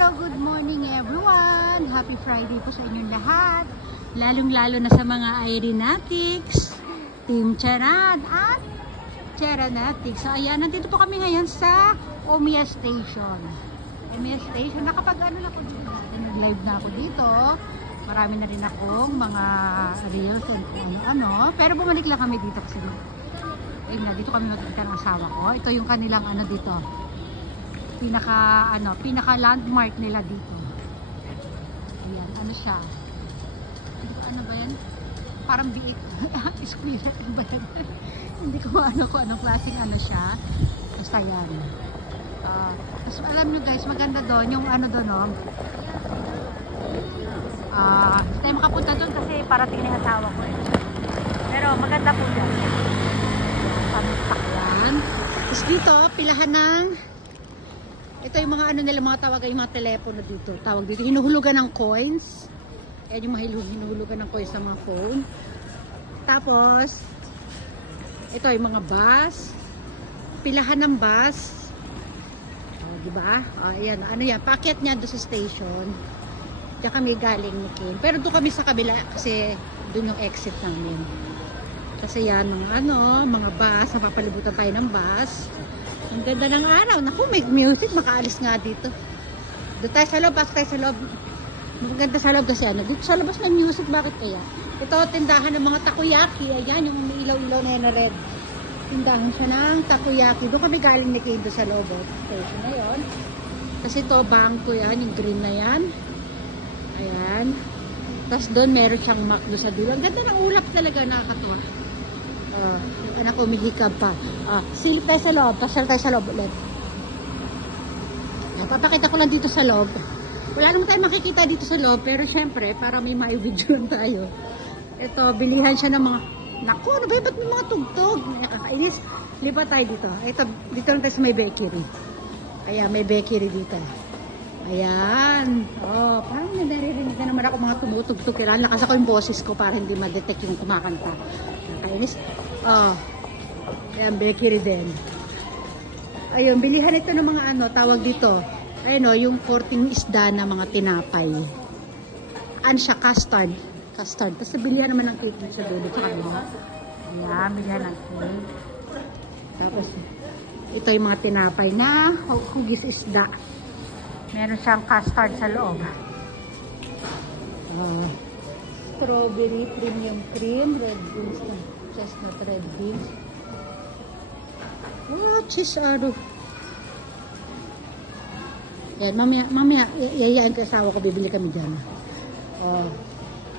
Hello, good morning everyone! Happy Friday po sa inyong lahat. Lalong-lalo na sa mga Irenatics, Team Charan at Charanatics. So ayan, nandito po kami ngayon sa Omiya Station. Omiya Station, nakapag-ano na po dito. Nag-live na ako dito. Marami na rin akong mga reels and ano-ano. Pero bumalik lang kami dito kasi ayun na, dito kami magkita ng asawa ko. Ito yung kanilang ano dito. Pinaka landmark nila dito. Ayan, ano siya? Ano ba yan? Parang biik. Eskwela ba yan? Hindi ko ano kung anong klaseng ano siya. Basta yan. Tapos alam nyo guys, maganda doon yung ano doon, no? Hindi tayo makapunta doon kasi parating na yung asawa ko eh. Pero maganda po dyan. Pamusakyan. Tapos dito, pilahan ng ito yung mga ano nila, mga tawag, yung mga telepono dito. Tawag dito, hinuhulugan ng coins. Ayan yung mga hinuhulugan ng coins sa mga phone. Tapos, ito yung mga bus. Pilahan ng bus. Diba? Ayan, ano yan, packet niya doon sa station. Diyan kami galing ni Kim. Pero doon kami sa kabila kasi doon yung exit namin. Kasi yan, mga ano, mga bus, napapalibutan tayo ng bus. Ang ganda ng araw. Naku, may music. Makaalis nga dito. Doon tayo sa loob. Pasok tayo sa loob. Maganda sa loob kasi ano. Dito sa labas may music. Bakit kaya? Ito, tindahan ng mga takoyaki. Ayan, yung may ilaw-ilaw na yan na red. Tindahan siya ng takoyaki. Doon kami galing ni Kate sa loob. Station na yun. Kasi ito, bangko yan. Yung green na yan. Ayan. Tapos doon, meron siyang McDo sa dulo. Ang ganda ng ulap talaga. Nakakatuwa. Yung anak ko umihikab pa. Silip tayo sa loob. Pasal tayo sa loob ulit. Papakita ko lang dito sa loob. Wala naman tayo makikita dito sa loob. Pero syempre, para may video tayo. Ito, bilihan siya ng mga... Naku, ano ba? Ba't may mga tugtog? Nakakainis. Lipat tayo dito. Ito, dito lang tayo sa may bakery. Ayan, may bakery dito. Ayan. Parang naririnig na naman ako mga tumutugtog. Kailangan lakas ako yung boses ko para hindi ma-detect yung kumakanta. Nakakainis. Ayan, bakery din. Ayun, bilihan ito ng mga ano, tawag dito. Ayun o, yung korting isda na mga tinapay. Ano siya? Custard. Custard. Tapos bilihan naman ng cake sa dulo. Ayan, bilihan ng cake. Tapos, ito yung mga tinapay na hugis isda. Meron siyang custard sa loob. Strawberry premium cream, red beans, chestnut red beans. Cheese ano. Yan, mamaya, yayaan ko asawa ko, bibili kami dyan.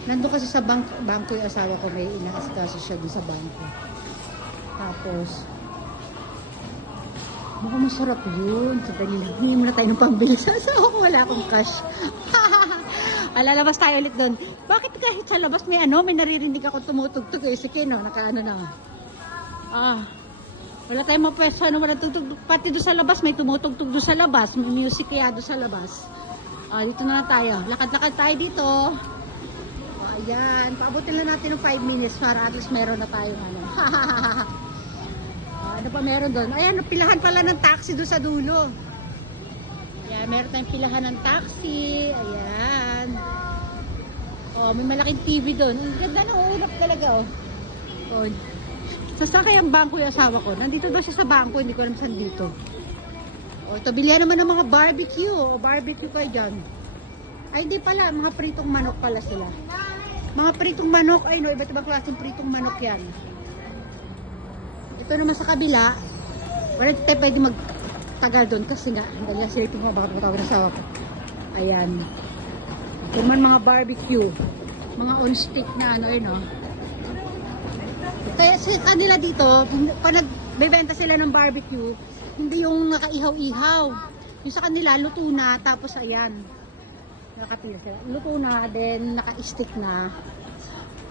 Nandun kasi sa bangko yung asawa ko, may inaasikaso siya dun sa bangko. Tapos, mukhang masarap yun. Sadali lang, hindi muna tayo ng pambili sa asawa ko, wala akong cash. Lalabas tayo ulit doon. Bakit kahit sa labas may ano, may naririnig ako tumutugtog eh. Sige no, nakaano na. Wala tayong mapwesto, ano, wala tugtog. Pati doon sa labas, may tumutugtog doon sa labas. May music kaya doon sa labas. Dito na tayo. Lakad-lakad tayo dito. Ayan. Paabutin lang natin ng 5 minutes para at least meron na tayong ano. Ano pa meron doon? Ayan, pilahan pala ng taxi doon sa dulo. Ayan, meron tayong pilahan ng taxi. Ayan. May malaking TV doon. Ang ganda ng ulap talaga, Saan kaya ang bangko yung asawa ko? Nandito daw siya sa bangko, hindi ko alam saan dito. Ito, bilihan naman ng mga barbecue. Barbecue kayo dyan. Ay, hindi pala. Mga pritong manok pala sila. Mga pritong manok. Ay, no, iba't ibang klaseng pritong manok yan. Ito naman sa kabila. Wala tayo pwede magtagal doon kasi nga, dahil lang silipin ko, baka matawag ng asawa ko. Ayan. Ito naman mga barbecue. Mga on-stick na ano, no? Kaya sa kanila dito, pag nagbebenta sila ng barbecue, hindi yung nakaihaw-ihaw. Yung sa kanila, luto na, tapos ayan. Nakapila sila. Luto na, then naka-stick na.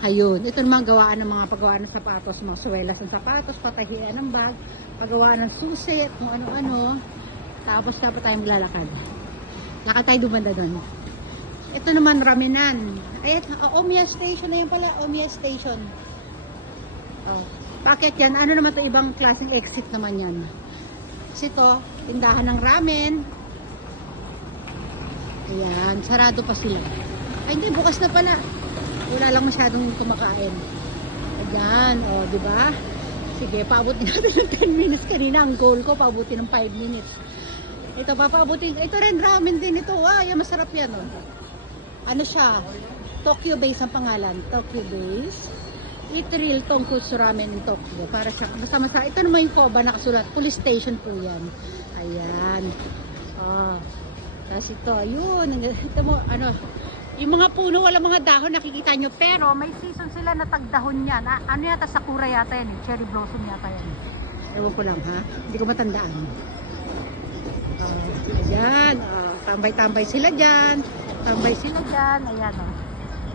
Ayun. Ito naman gawaan ng mga paggawaan ng sapatos, mga suwelas ng sapatos, patahian ng bag, paggawaan ng susi, kung ano-ano. Tapos dapat tayong lalakad. Lakad tayo dumanda doon. Ito naman ramenan. Ayan, Omiya Station na yan pala. Omiya Station. Bakit yan? Ano naman ito? Ibang klaseng exit naman yan. Kasi ito, tindahan ng ramen. Ayan, sarado pa sila. Ay, hindi, bukas na pala. Wala lang masyadong kumakain. Ayan, o, diba? Sige, paabutin natin ng 10 minutes kanina. Ang goal ko, paabutin ng 5 minutes. Ito, papaabutin. Ito rin, ramen din ito. Ay, masarap yan, o. Ano siya? Tokyo Base ang pangalan. Tokyo Base. Eat Real Tonkotsu Ramen in Tokyo. Para siya, basta-masa. Ito naman yung Koba, nakasulat. Police station po yan. Ayan. Tapos ito, ayun. Ito mo, ano, yung mga puno, wala mga dahon, nakikita nyo. Pero may season sila na tagdahon yan. Ano yata, sakura yata yan. Cherry blossom yata yan. Ewan ko lang, ha? Hindi ko matandaan. Ayan. Tambay-tambay sila dyan. Tambay sila dyan. Ayan, o.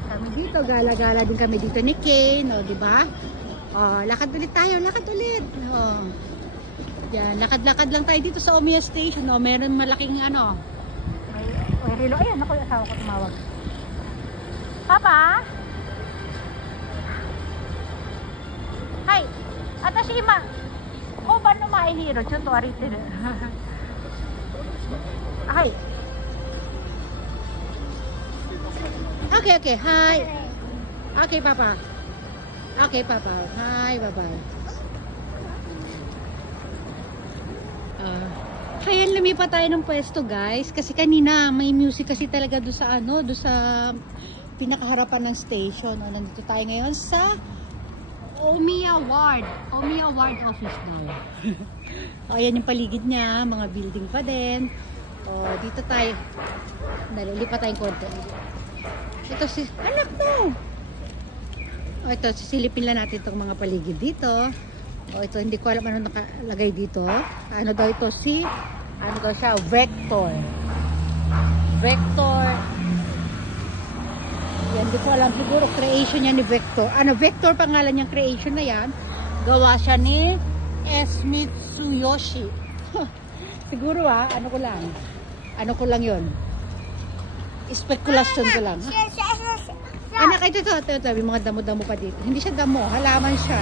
Kami dito, gala-gala din kami dito ni Kane, o, diba? Lakad ulit tayo, lakad ulit. Yan, lakad-lakad lang tayo dito sa Omiya Station, o. Meron malaking, ano, may relo. Ayan, ako, asawa ko tumawag. Papa? Hi. Atashi ima, Koba no mae ni iro, chotto ariteru. Hi. Okay, okay. Hi. Okay, Papa. Okay, Papa. Hi, bye-bye. Kaya lumipat tayo ng pwesto, guys. Kasi kanina, may music kasi talaga doon sa, ano, doon sa pinakaharapan ng station. O, nandito tayo ngayon sa Omiya Ward. Omiya Ward office daw. O, ayan yung paligid niya. Mga building pa din. O, dito tayo. Lipat tayong konti. Ito si, anak to. O, ito, sisilipin lang natin itong mga paligid dito. O, ito, hindi ko alam ano nakalagay dito. Ano daw ito? Ano daw siya? Vector. Vector. Yan, hindi ko alam. Siguro, creation niya ni Vector. Ano, Vector pangalan niyang creation na yan. Gawa siya ni S. Mitsuyoshi. Siguro, ano ko lang. Ano ko lang yun. Speculation ko lang. Anak, ito, may mga damo-damo pa dito. Hindi siya damo, halaman siya.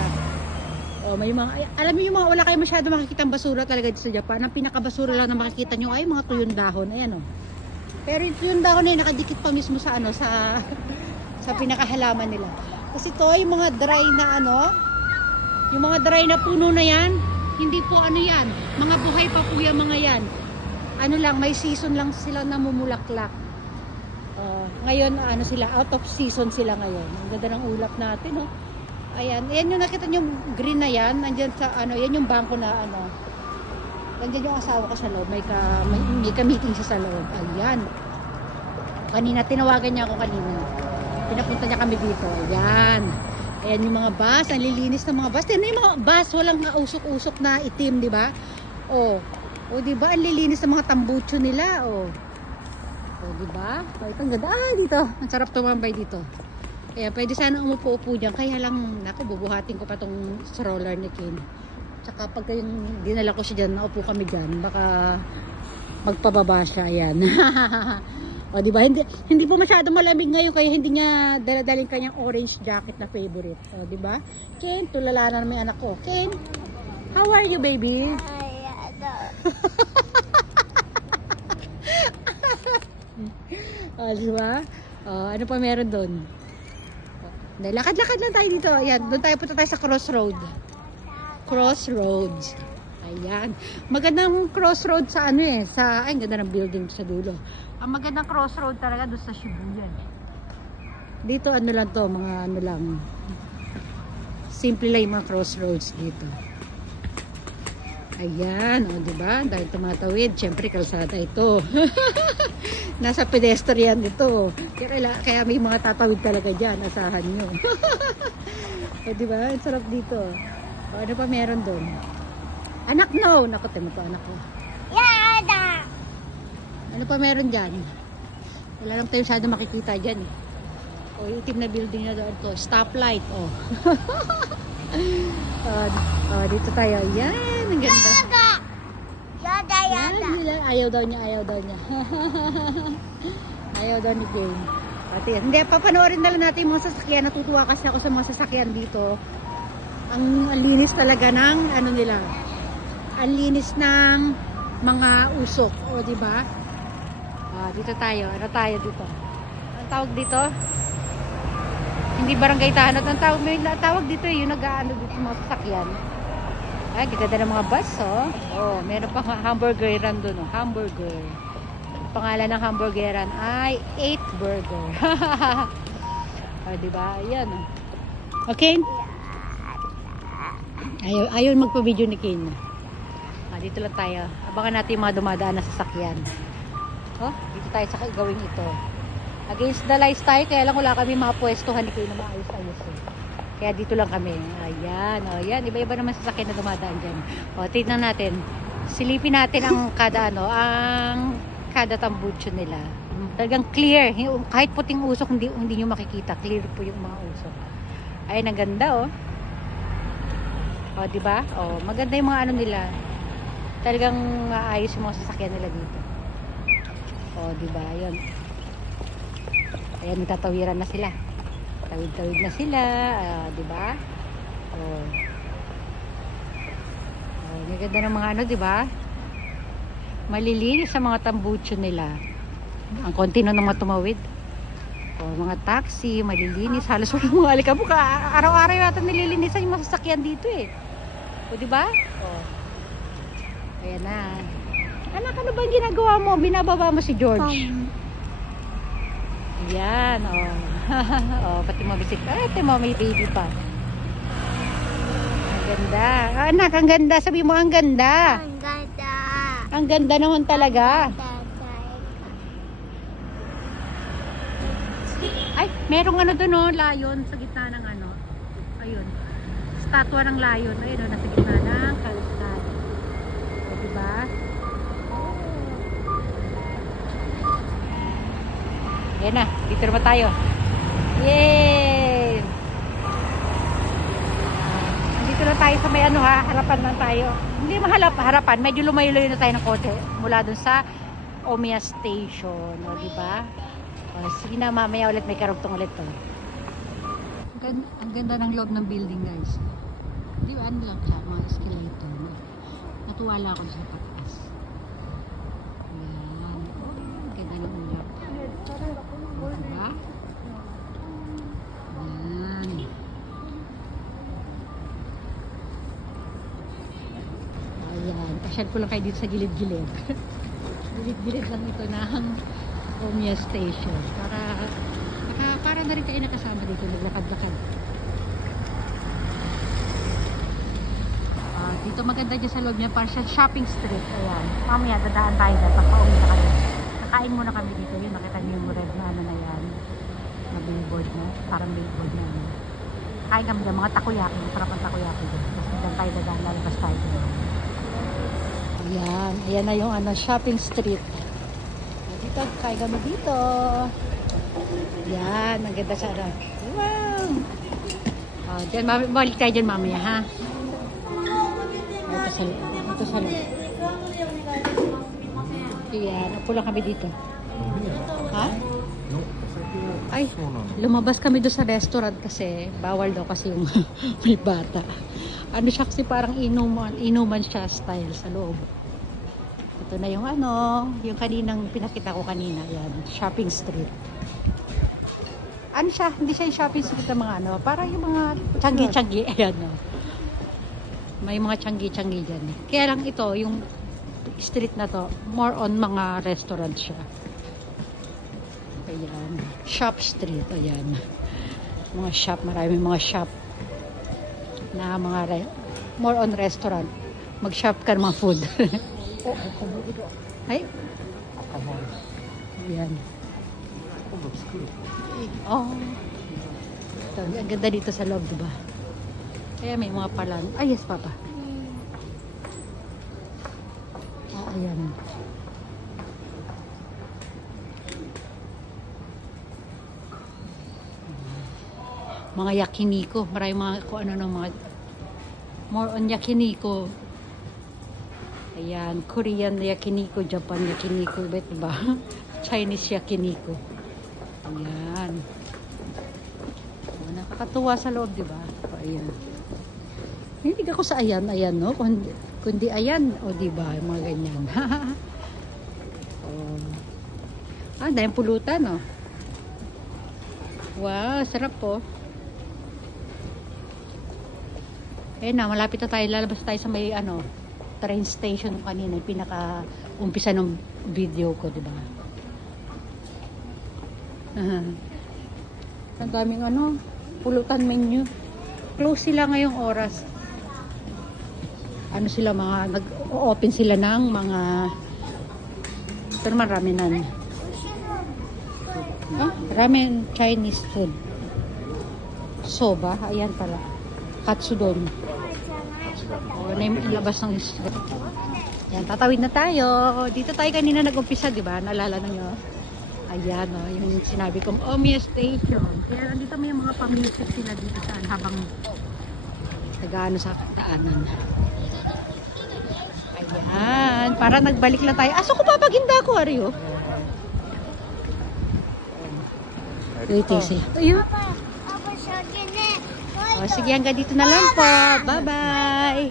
Oh, may mga, alam niyo yung mga, wala kayo masyado makikita basura talaga dito sa Japan. Ang pinakabasura lang na makikita nyo ay mga tuyong dahon. Ayan, oh. Pero yung dahon na nakadikit pa mismo sa ano, sa pinakahalaman nila. Kasi ito, yung mga dry na ano, yung mga dry na puno na yan, hindi po ano yan. Mga buhay pa po yung mga yan. Ano lang, may season lang sila namumulaklak. Ngayon, ano sila, out of season sila ngayon. Ang ganda ng ulap natin, oh. Ayan, yan yung nakita nyo green na yan. Nandyan sa, ano, yan yung bangko na, ano. Nandyan yung asawa ko sa loob. May ka-meeting siya sa loob. Ayan. Kanina, tinawagan niya ako kanina. Pinapunta niya kami dito. Ayan. Ayan yung mga bus. Ang lilinis ng mga bus. Tignan yung mga bus. Walang usok-usok na itim, di ba? O, di ba? Ang lilinis ng mga tambucho nila. O, diba? O, ito ang ganda. Dito. Ang sarap tumambay dito. Kaya pwede sana umupo-upo dyan. Kaya lang, naku, bubuhatin ko pa tong stroller ni Ken. Tsaka pag yung dinala ko siya dyan, naupo kami dyan, baka magpababa siya. Ayan. O, diba? Hindi po masyado malamig ngayon, kaya hindi niya daladaling kanyang orange jacket na favorite. O, diba? Ken, tulala na naman yung anak ko. Ken, how are you, baby? O, diba? O, ano pa meron doon? Lakad-lakad lang tayo dito. Ayan, doon tayo punta tayo sa crossroad. Crossroads. Ayan. Magandang crossroad sa ano eh. Ay, ganda ng building sa dulo. Ang magandang crossroad talaga doon sa Shibuya. Dito ano lang to, mga ano lang. Simple lang yung mga crossroads dito. Ayan, o diba? Dahil tumatawid, syempre kalsada ito. Nasa pedestrian ito. Kaya may mga tatawid talaga dyan, asahan nyo. O diba? Ang sarap dito. O, ano pa meron doon? Anak, no! Naku, mo to anak ko. Yada! Ano pa meron dyan? Wala lang tayo masyado makikita dyan. O, itim na building na doon to. Stoplight, o. Dito tayo. Yan, ang ganda. Yada, yada. Ayaw daw niya. Ayaw daw ni Jane. Pati, hindi, papanoorin na lang natin yung mga sasakyan. Natutuwa kasi ako sa mga sasakyan dito. Ang linis talaga ng, ano nila, ang linis ng mga usok. O, diba? dito tayo. Ano tayo dito? Ang tawag dito? Hindi barangay Tanod. Ang tawag, may tawag dito yung nag-aano dito mga sasakyan. Ay, gaganda ng mga bus, oh. Oh, meron pang hamburgeran doon, oh. Hamburger. Pangalan ng hamburgeran ay 8 Burger. Oh, diba? Ayan, oh. Okay? Ayaw magpa-video ni Kane. Dito lang tayo. Abangan natin yung mga dumadaan na sasakyan. Oh, dito tayo sa gawing ito. Against the lights tayo, kaya lang wala kami mga pwestuhan ni Kane na maayos-ayos. Kaya dito lang kami. Ayan, oh, yan. Iba-iba naman sasakyan na dumadaan dyan. O, tignan natin. Silipin natin ang kada, ang kada tambucho nila. Talagang clear. Kahit puting usok, hindi nyo makikita. Clear po yung mga usok. Ayun, ang ganda, oh. O, diba? O, maganda yung mga ano nila. Talagang maayos yung mga sasakyan nila dito. O, diba? Ayun. Ayan, nagtatawiran na sila. Tawid-tawid na sila. Diba? O. O, maganda ng mga ano, diba? Malilinis sa mga tambucho nila. Ang konti na naman tumawid. O, mga taxi, malilinis. Halos walang mga alikabok. Araw-araw yata nililinisan yung mga sasakyan dito eh. O, diba? O. Ayan na. Anak, ano ba yung ginagawa mo? Binababa mo si George. Ayan, o. O, pati mo bisik. Ay, pati mo may baby pa. Ang ganda. Anak, ang ganda. Sabi mo, ang ganda. Ang ganda. Ang ganda naman talaga. Ay, merong ano doon, oh, lion sa gitna ng ano. Ayun. Statwa ng lion. Ayun, oh, nasa gitna ng kalsada. O, diba? Ayan na, dito naman tayo. Yay! Nandito na tayo sa may ano ha, harapan lang tayo. Hindi harapan, medyo lumayo-layo na tayo ng konti mula dun sa Omiya Station. O, diba? O, sige na, mamaya ulit may karugtong ulit to. Ang ganda ng loob ng building, guys. Di ba, ano lang siya, mga escalator. Natuwa lang ako sa pataas. Ayan. Ang ganda ng ulap. Diba? Ayan. Ayan. Pasyal ko lang kayo dito sa gilid-gilid. Gilid-gilid lang ito ng Omiya Station. Para na rin kayo nakasama dito. Naglakad-lakad. Dito maganda dyan sa loob niya. Parang siya shopping street. Ayan. Mamaya dadaan tayo dyan. Pagpa-uwi na kami. Kakain muna kami dito. Yun, nakita niyo yung red na ano na yan. Na billboard na. Parang billboard na. Kain kami dyan. Mga takoyaki. Masarap ang takoyaki dyan. Tapos dyan tayo dadaan. Lalabas tayo dyan. Ayan. Ayan na yung ano, shopping street. Dito. Kain kami dito. Ayan. Ang ganda siya. Wow! Dyan, balik tayo dyan mamaya ha. Ito sa loob. Ayan, upo lang kami dito. Ha? Ay, lumabas kami doon sa restaurant kasi bawal daw kasi yung may bata. Ano siya kasi parang inuman siya style sa loob. Ito na yung ano, yung kaninang pinakita ko kanina. Ayan, shopping street. Ano siya? Hindi siya yung shopping street ng mga ano. Parang yung mga tiyanggi-tiyanggi. Ayan o. May mga tiyanggi-tiyanggi dyan. Kaya lang ito, yung street na to, more on mga restaurant siya. Ayan. Shop street. Ayan. Mga shop. Maraming mga shop na mga more on restaurant. Mag-shop ka ng mga food. Ay? Ayan. Oh. Ito, ang ganda dito sa loob, diba? Kaya may mga palan. Ay, yes, Papa. Ayan. Mga yakiniko. Maraming mga kung ano ng mga more on yakiniko. Ayan. Korean yakiniko, Japan yakiniko. Diba? Chinese yakiniko. Ayan. Nakakatuwa sa loob, diba? Ayan. Hindi ako sa ayan, no? Kundi ayan, o diba? Mga ganyan. Ah, dahil pulutan, oh. Wow, sarap po. Eh na, malapit na tayo. Lalabas tayo sa may, train station kanina. Yung pinaka-umpisa ng video ko, diba? Ang daming, pulutan menu. Close sila ngayong oras. Sila nag-open sila ng mga, pero marami na. Ramen Chinese food. Soba, ayan pala. Katsudon. Na yung labas ng street. Yan, tatawid na tayo. Dito tayo kanina nag-umpisa, di ba? Naalala nyo? Ayan, yung sinabi kong Omiya Station. Kaya dito may mga pa-music sila dito habang nag-ano sa daanan. Ayan, para nagbalik na tayo. Aso ko papaginda ko, Ario. Wait, sila. Ayun. O, sige, hanggang dito na lang po. Bye-bye.